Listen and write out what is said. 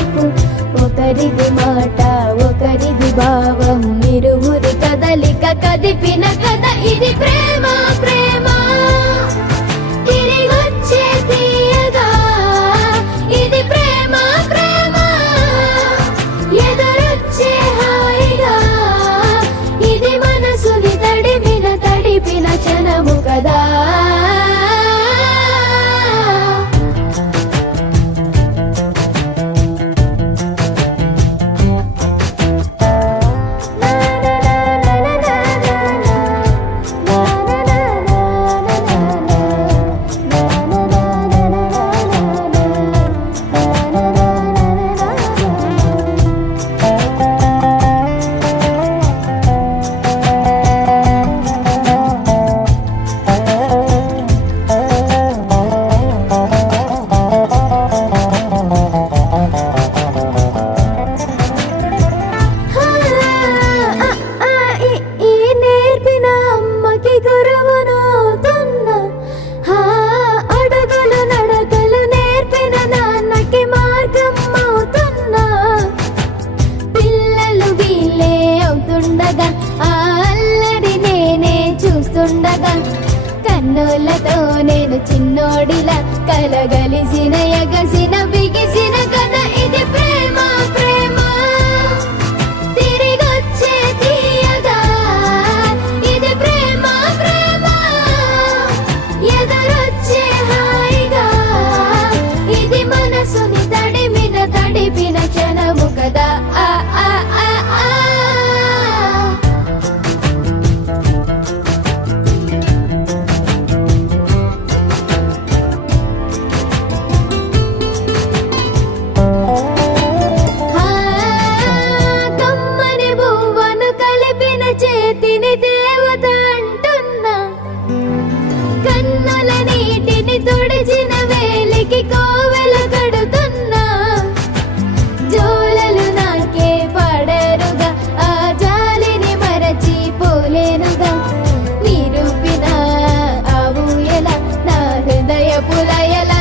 చూపు, ఒకరిది మాట ఒకరిది భావం, ఇరువురి కదలిక కదిపిన కథ ఇది ప్రేమ ప్రేమ. తిరిగొచ్చే తీయగా ఇది ప్రేమ ప్రేమ, ఎదురొచ్చే హాయిగా ఇది మనసుని తడిపిన క్షణము కదా. కన్నులతో నేను చిన్నోడిలా కలగలిసిన ఎగసిన బిగిసిన కథ ఇది ప్రేమ ప్రేమ. తిరిగొచ్చే తీయగా ఇది ప్రేమ ప్రేమ, ఎదురొచ్చే హాయిగా ఇది మనసుని తడిపిన క్షణము కదా. ఆ ఆ ఆ ఆ చేతిని దేవత అంటున్నా, కన్నుల నీటిని తుడిచిన వేలికి కోవెల కడుతున్నా. జోలలు నాకే పడరుగా ఆ జాలిని మరచి పోలేనుగా, నిరూపిన ఆ ఊయల నా హృదయ పులయల